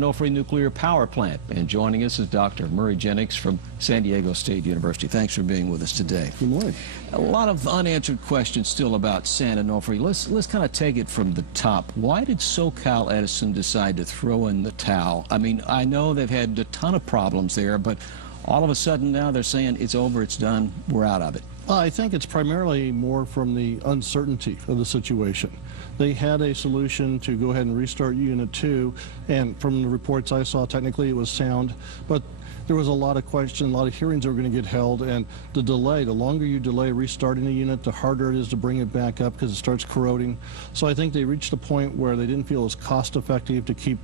Onofre nuclear power plant. And joining us is Dr. Murray Jennex from San Diego State University. Thanks for being with us today. Good morning. A lot of unanswered questions still about San Onofre. Let's kind of take it from the top. Why did SoCal Edison decide to throw in the towel? I mean, I know they've had a ton of problems there, but all of a sudden now they're saying it's over, it's done, we're out of it. I think it's primarily more from the uncertainty of the situation. They had a solution to go ahead and restart Unit 2, and from the reports I saw, technically it was sound, but there was a lot of questions, a lot of hearings that were going to get held, and the delay, the longer you delay restarting the unit, the harder it is to bring it back up because it starts corroding. So I think they reached a point where they didn't feel it was cost effective to keep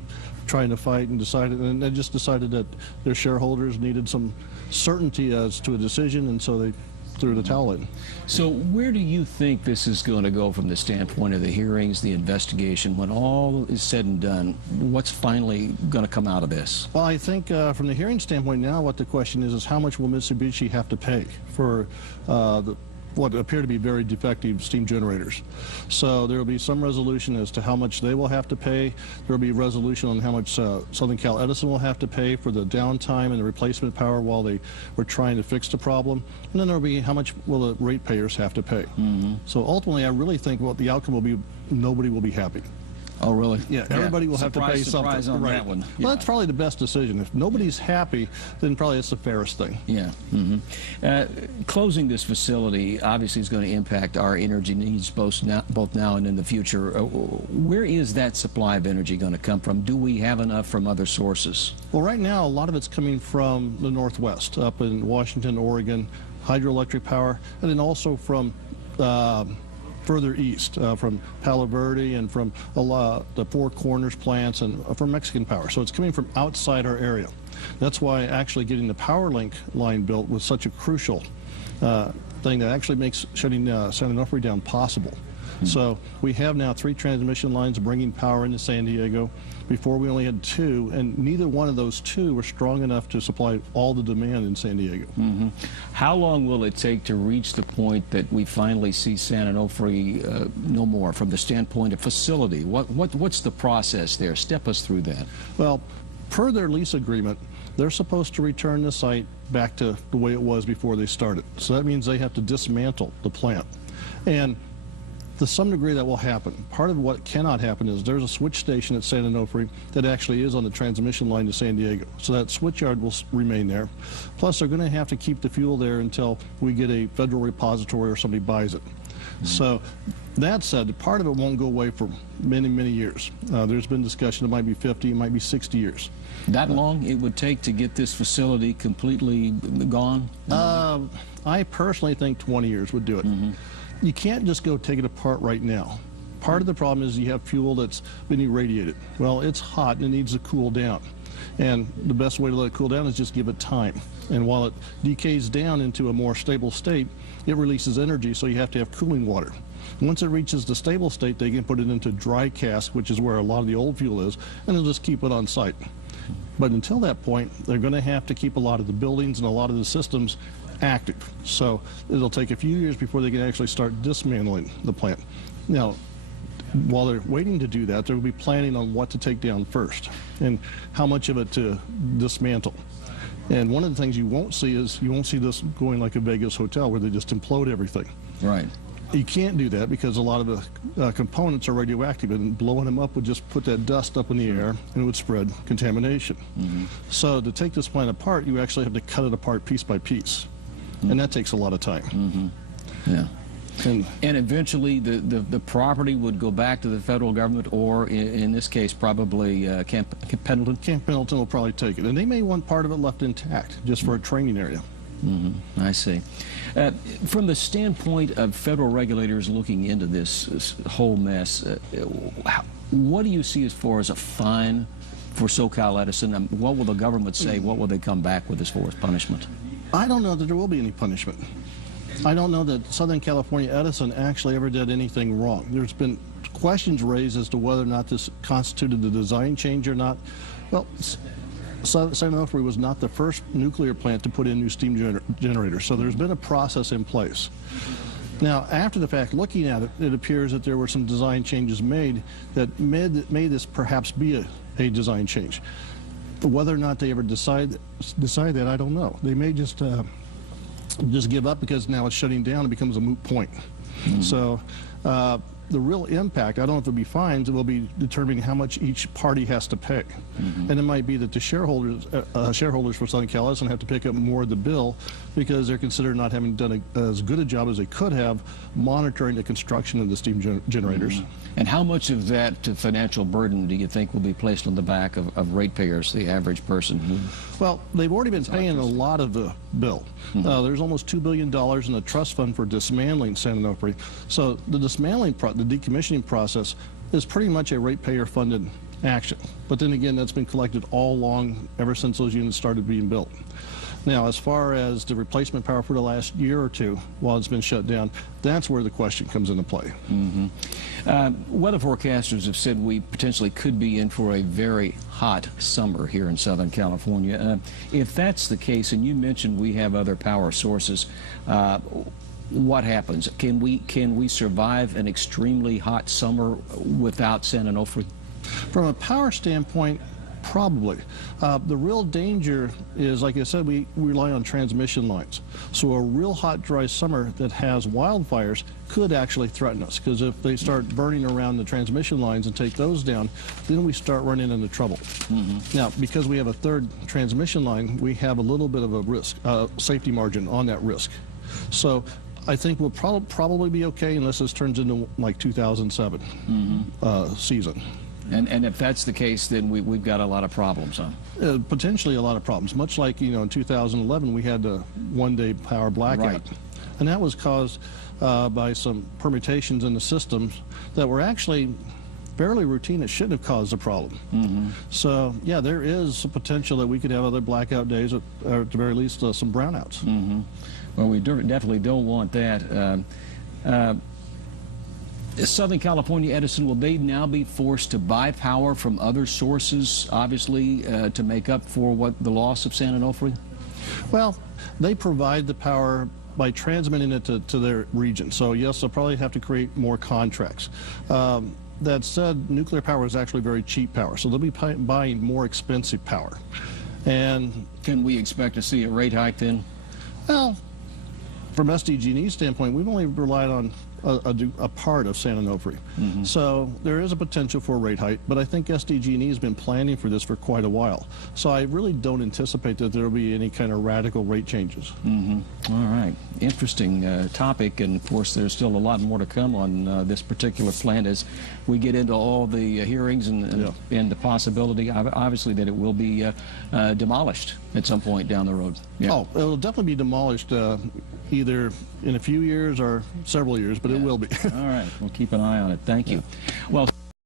trying to fight, and they just decided that their shareholders needed some certainty as to a decision, and so they threw the towel in. So where do you think this is going to go from the standpoint of the hearings, the investigation? When all is said and done, what's finally going to come out of this? Well, I think from the hearing standpoint now, what the question is how much will Mitsubishi have to pay for what appear to be very defective steam generators. So there will be some resolution as to how much they will have to pay. There will be resolution on how much Southern Cal Edison will have to pay for the downtime and the replacement power while they were trying to fix the problem. And then there will be how much will the ratepayers have to pay. So ultimately, I really think what the outcome will be, nobody will be happy. Oh, really? Yeah, everybody will have to pay something. Surprise on that one. Well, that's probably the best decision. If nobody's happy, then probably it's the fairest thing. Yeah. Closing this facility obviously is going to impact our energy needs both now and in the future. Where is that supply of energy going to come from? Do we have enough from other sources? Well, right now, a lot of it's coming from the Northwest, up in Washington, Oregon, hydroelectric power, and then also from further east, from Palo Verde and from the Four Corners plants and from Mexican power. So it's coming from outside our area. That's why actually getting the power link line built was such a crucial thing that actually makes shutting San Onofre down possible. So we have now 3 transmission lines bringing power into San Diego. Before we only had 2, and neither one of those 2 were strong enough to supply all the demand in San Diego. How long will it take to reach the point that we finally see San Onofre no more from the standpoint of facility? What's the process there? Step us through that. Well, per their lease agreement, they're supposed to return the site back to the way it was before they started. So that means they have to dismantle the plant. And to some degree that will happen. Part of what cannot happen is there's a switch station at San Onofre that actually is on the transmission line to San Diego. So that switch yard will remain there. Plus they're going to have to keep the fuel there until we get a federal repository or somebody buys it. So that said, part of it won't go away for many, many years. There's been discussion it might be 50, it might be 60 years. That long it would take to get this facility completely gone? I personally think 20 years would do it. You can't just go take it apart right now. Part of the problem is you have fuel that's been irradiated. Well, it's hot and it needs to cool down. And the best way to let it cool down is just give it time. And while it decays down into a more stable state, it releases energy, so you have to have cooling water. Once it reaches the stable state, they can put it into dry cask, which is where a lot of the old fuel is, and they'll just keep it on site. But until that point, they're going to have to keep a lot of the buildings and a lot of the systems active. So it'll take a few years before they can actually start dismantling the plant. Now, while they're waiting to do that, they'll be planning on what to take down first and how much of it to dismantle. And one of the things you won't see is you won't see this going like a Vegas hotel where they just implode everything. Right. You can't do that because a lot of the components are radioactive, and blowing them up would just put that dust up in the air and it would spread contamination. So to take this plant apart, you actually have to cut it apart piece by piece. And that takes a lot of time. Yeah. And eventually the property would go back to the federal government, or in this case probably Camp Pendleton? Camp Pendleton will probably take it. And they may want part of it left intact just for a training area. I see. From the standpoint of federal regulators looking into this whole mess, what do you see as far as a fine for SoCal Edison? What will the government say? What will they come back with as far as punishment? I don't know that there will be any punishment. I don't know that Southern California Edison actually ever did anything wrong. There's been questions raised as to whether or not this constituted a design change or not. Well, San Onofre was not the first nuclear plant to put in new steam generators, so there's been a process in place. Now, after the fact, looking at it, it appears that there were some design changes made that made this perhaps be a design change. Whether or not they ever decide that, I don't know. They may just give up because now it's shutting down and becomes a moot point. So the real impact, I don't know if it'll be fines, it will be determining how much each party has to pay. And it might be that the shareholders for Southern Cal Edison have to pick up more of the bill because they're considered not having done as good a job as they could have monitoring the construction of the steam generators. And how much of that financial burden do you think will be placed on the back of ratepayers, the average person? Well, they've already been paying a lot of the bill. There's almost $2 billion in the trust fund for dismantling San Onofre. So the dismantling, the decommissioning process is pretty much a ratepayer-funded action. But then again, that's been collected all along ever since those units started being built. Now, as far as the replacement power for the last year or two while it's been shut down, that's where the question comes into play. Weather forecasters have said we potentially could be in for a very hot summer here in Southern California. If that's the case, and you mentioned we have other power sources, what happens? Can we survive an extremely hot summer without San Onofre? From a power standpoint, probably. The real danger is, like I said, we rely on transmission lines. So a real hot, dry summer that has wildfires could actually threaten us, because if they start burning around the transmission lines and take those down, then we start running into trouble. Now, because we have a third transmission line, we have a little bit of a risk, safety margin on that risk. So I think we'll probably be okay unless this turns into like 2007 season. And if that's the case, then we've got a lot of problems, huh? Potentially a lot of problems. Much like, in 2011, we had a one-day power blackout. Right. And that was caused by some permutations in the systems that were actually fairly routine. It shouldn't have caused a problem. So, yeah, there is a potential that we could have other blackout days, or at the very least some brownouts. Well, we definitely don't want that. Southern California Edison, will they now be forced to buy power from other sources, obviously, to make up for the loss of San Onofre? Well, they provide the power by transmitting it to their region. So, yes, they'll probably have to create more contracts. That said, nuclear power is actually very cheap power, so they'll be buying more expensive power. And can we expect to see a rate hike then? Well, from SDG&E's standpoint, we've only relied on a part of San Onofre. So there is a potential for a rate hike, but I think SDG&E has been planning for this for quite a while. So I really don't anticipate that there will be any kind of radical rate changes. All right. Interesting topic, and of course there's still a lot more to come on this particular plant as we get into all the hearings and the possibility, obviously, that it will be demolished at some point down the road. Oh, it will definitely be demolished either in a few years or several years, but it will be. All right. We'll keep an eye on it. Thank you. Well.